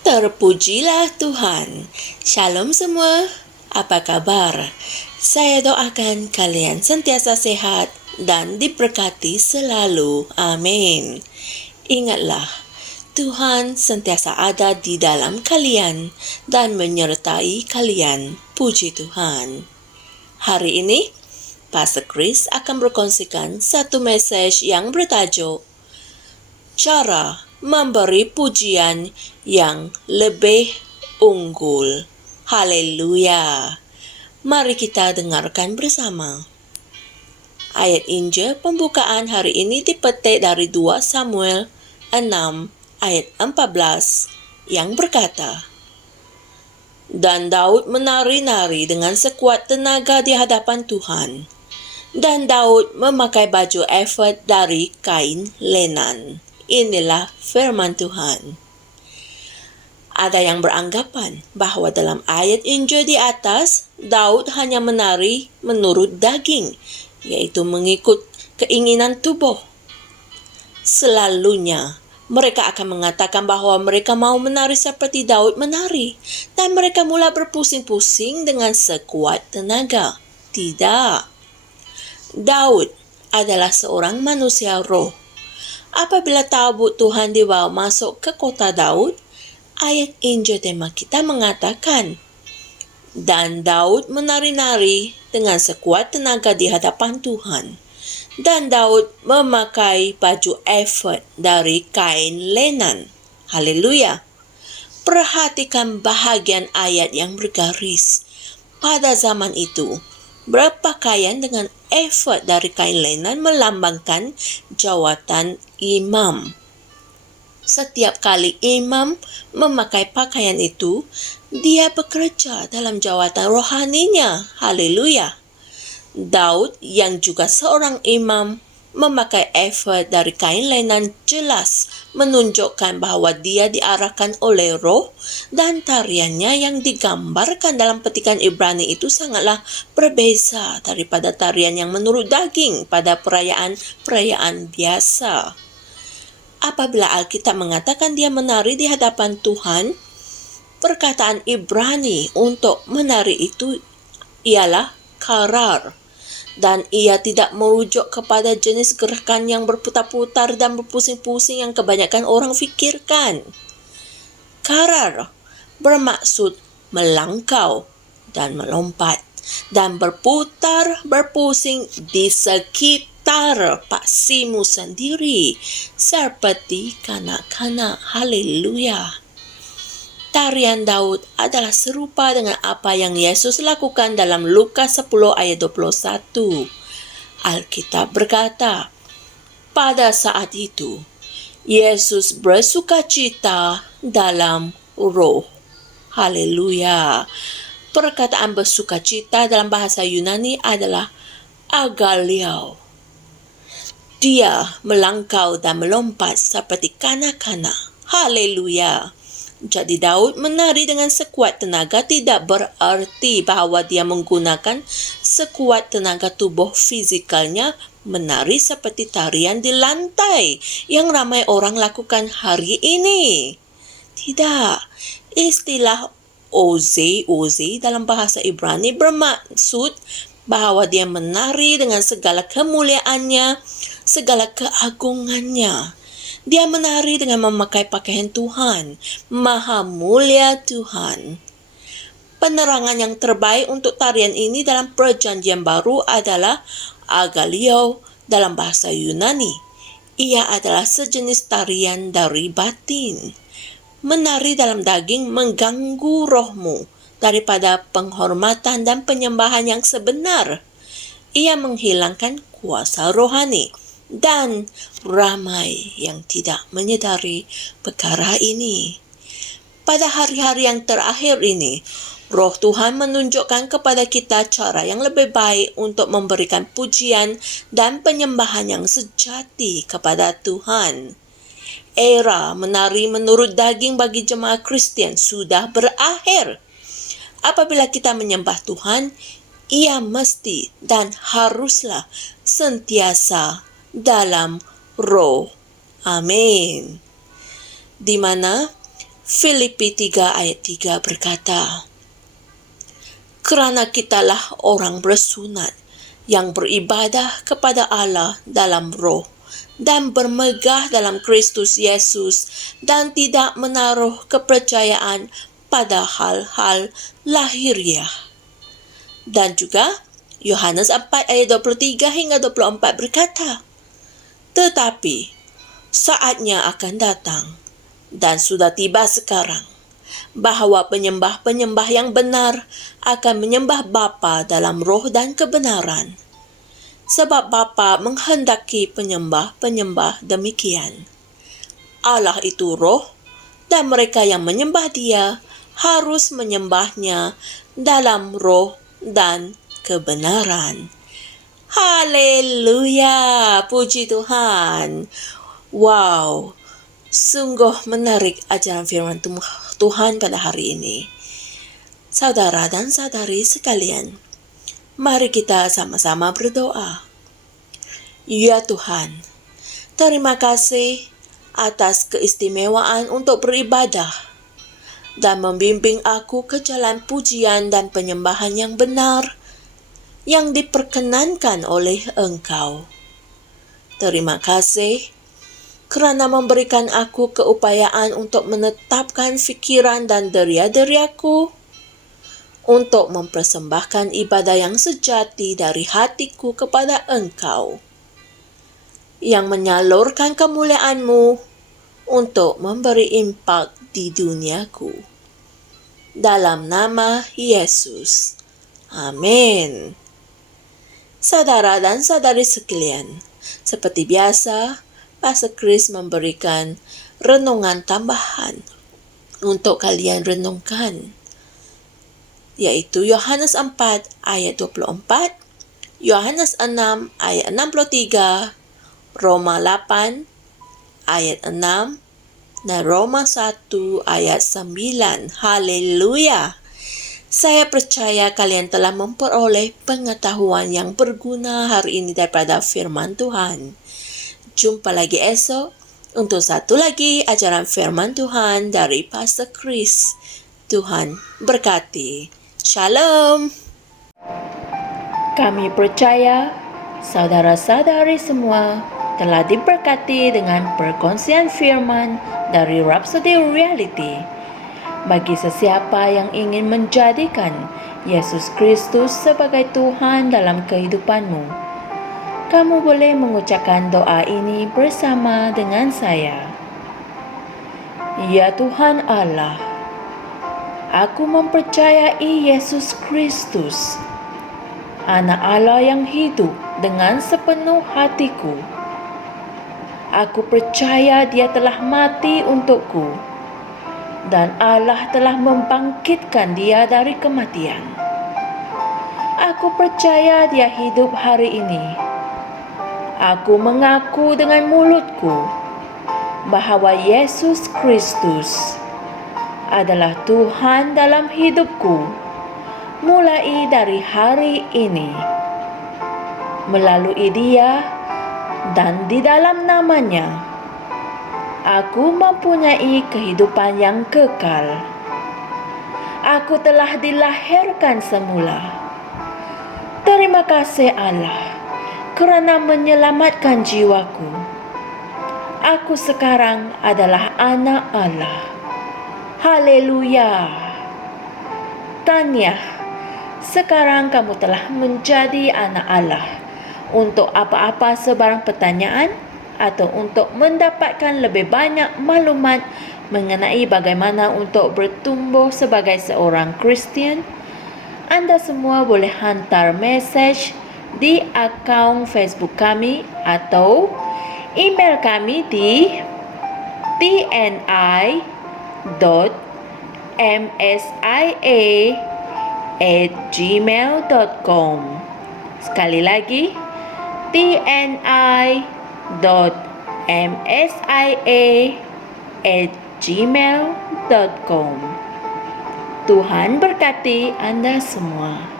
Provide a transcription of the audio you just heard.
Terpujilah Tuhan. Shalom semua. Apa kabar? Saya doakan kalian sentiasa sehat dan diberkati selalu. Amin. Ingatlah, Tuhan sentiasa ada di dalam kalian dan menyertai kalian. Puji Tuhan. Hari ini, Pastor Chris akan berkongsikan satu message yang bertajuk Cara memberi pujian yang lebih unggul. Haleluya. Mari kita dengarkan bersama. Ayat Injil pembukaan hari ini dipetik dari 2 Samuel 6 ayat 14 yang berkata, Dan Daud menari-nari dengan sekuat tenaga di hadapan Tuhan. Dan Daud memakai baju efod dari kain lenan. Inilah firman Tuhan. Ada yang beranggapan bahawa dalam ayat Injil di atas, Daud hanya menari menurut daging, yaitu mengikut keinginan tubuh. Selalunya, mereka akan mengatakan bahawa mereka mau menari seperti Daud menari, dan mereka mula berpusing-pusing dengan sekuat tenaga. Tidak. Daud adalah seorang manusia roh. Apabila tabut Tuhan dibawa masuk ke kota Daud, ayat Injil tema kita mengatakan, Dan Daud menari-nari dengan sekuat tenaga di hadapan Tuhan. Dan Daud memakai baju efod dari kain lenan. Haleluya. Perhatikan bahagian ayat yang bergaris. Pada zaman itu, berpakaian dengan efod dari kain lenan melambangkan jawatan imam. Setiap kali imam memakai pakaian itu, dia bekerja dalam jawatan rohaninya. Haleluya. Daud yang juga seorang imam memakai efod dari kain lenan jelas menunjukkan bahawa dia diarahkan oleh roh, dan tariannya yang digambarkan dalam petikan Ibrani itu sangatlah berbeza daripada tarian yang menurut daging pada perayaan biasa. Apabila Alkitab mengatakan dia menari di hadapan Tuhan, perkataan Ibrani untuk menari itu ialah karar. Dan ia tidak merujuk kepada jenis gerakan yang berputar-putar dan berpusing-pusing yang kebanyakan orang fikirkan. Karar bermaksud melangkau dan melompat dan berputar berpusing di sekitar paksimu sendiri seperti kanak-kanak. Haleluya. Tarian Daud adalah serupa dengan apa yang Yesus lakukan dalam Lukas 10 ayat 21. Alkitab berkata, pada saat itu, Yesus bersukacita dalam roh. Haleluya. Perkataan bersukacita dalam bahasa Yunani adalah agaliao. Dia melangkau dan melompat seperti kanak-kanak. Haleluya. Jadi Daud menari dengan sekuat tenaga tidak berarti bahawa dia menggunakan sekuat tenaga tubuh fizikalnya menari seperti tarian di lantai yang ramai orang lakukan hari ini. Tidak. Istilah oze dalam bahasa Ibrani bermaksud bahawa dia menari dengan segala kemuliaannya, segala keagungannya. Dia menari dengan memakai pakaian Tuhan. Maha mulia Tuhan. Penerangan yang terbaik untuk tarian ini dalam Perjanjian Baru adalah agaliao dalam bahasa Yunani. Ia adalah sejenis tarian dari batin. Menari dalam daging mengganggu rohmu daripada penghormatan dan penyembahan yang sebenar. Ia menghilangkan kuasa rohani. Dan ramai yang tidak menyedari perkara ini. Pada hari-hari yang terakhir ini, Roh Tuhan menunjukkan kepada kita cara yang lebih baik untuk memberikan pujian dan penyembahan yang sejati kepada Tuhan. Era menari menurut daging bagi jemaah Kristian sudah berakhir. Apabila kita menyembah Tuhan, ia mesti dan haruslah sentiasa dalam roh. Amin. Di mana Filipi 3 ayat 3 berkata, "Kerana kitalah orang bersunat yang beribadah kepada Allah dalam roh dan bermegah dalam Kristus Yesus dan tidak menaruh kepercayaan pada hal-hal lahiriah." Dan juga Yohanes 4 ayat 23 hingga 24 berkata, "Tetapi saatnya akan datang dan sudah tiba sekarang bahawa penyembah-penyembah yang benar akan menyembah Bapa dalam roh dan kebenaran. Sebab Bapa menghendaki penyembah-penyembah demikian. Allah itu roh dan mereka yang menyembah Dia harus menyembahnya dalam roh dan kebenaran." Haleluya, puji Tuhan. Wow, sungguh menarik ajaran firman Tuhan pada hari ini. Saudara dan saudari sekalian, mari kita sama-sama berdoa. Ya Tuhan, terima kasih atas keistimewaan untuk beribadah dan membimbing aku ke jalan pujian dan penyembahan yang benar yang diperkenankan oleh Engkau. Terima kasih kerana memberikan aku keupayaan untuk menetapkan fikiran dan deria-deriaku untuk mempersembahkan ibadah yang sejati dari hatiku kepada Engkau, yang menyalurkan kemuliaan-Mu untuk memberi impak di duniaku. Dalam nama Yesus. Amin. Saudara dan saudari sekalian, seperti biasa, Pastor Chris memberikan renungan tambahan untuk kalian renungkan, yaitu Yohanes 4 ayat 24, Yohanes 6 ayat 63, Roma 8 ayat 6, dan Roma 1 ayat 9. Haleluya! Saya percaya kalian telah memperoleh pengetahuan yang berguna hari ini daripada firman Tuhan. Jumpa lagi esok untuk satu lagi ajaran firman Tuhan dari Pastor Chris. Tuhan berkati. Shalom. Kami percaya saudara-saudari semua telah diberkati dengan perkongsian firman dari Rhapsody Reality. Bagi sesiapa yang ingin menjadikan Yesus Kristus sebagai Tuhan dalam kehidupanmu, kamu boleh mengucapkan doa ini bersama dengan saya. Ya Tuhan Allah, aku mempercayai Yesus Kristus, Anak Allah yang hidup dengan sepenuh hatiku. Aku percaya Dia telah mati untukku, dan Allah telah membangkitkan Dia dari kematian. Aku percaya Dia hidup hari ini. Aku mengaku dengan mulutku bahawa Yesus Kristus adalah Tuhan dalam hidupku mulai dari hari ini. Melalui Dia dan di dalam nama-Nya, aku mempunyai kehidupan yang kekal. Aku telah dilahirkan semula. Terima kasih Allah kerana menyelamatkan jiwaku. Aku sekarang adalah anak Allah. Haleluya. Tahniah, sekarang kamu telah menjadi anak Allah. Untuk apa-apa sebarang pertanyaan atau untuk mendapatkan lebih banyak maklumat mengenai bagaimana untuk bertumbuh sebagai seorang Kristian, anda semua boleh hantar mesej di akaun Facebook kami atau email kami di tni.msia@gmail.com. Sekali lagi, tni.msia@gmail.com. Tuhan berkati Anda semua.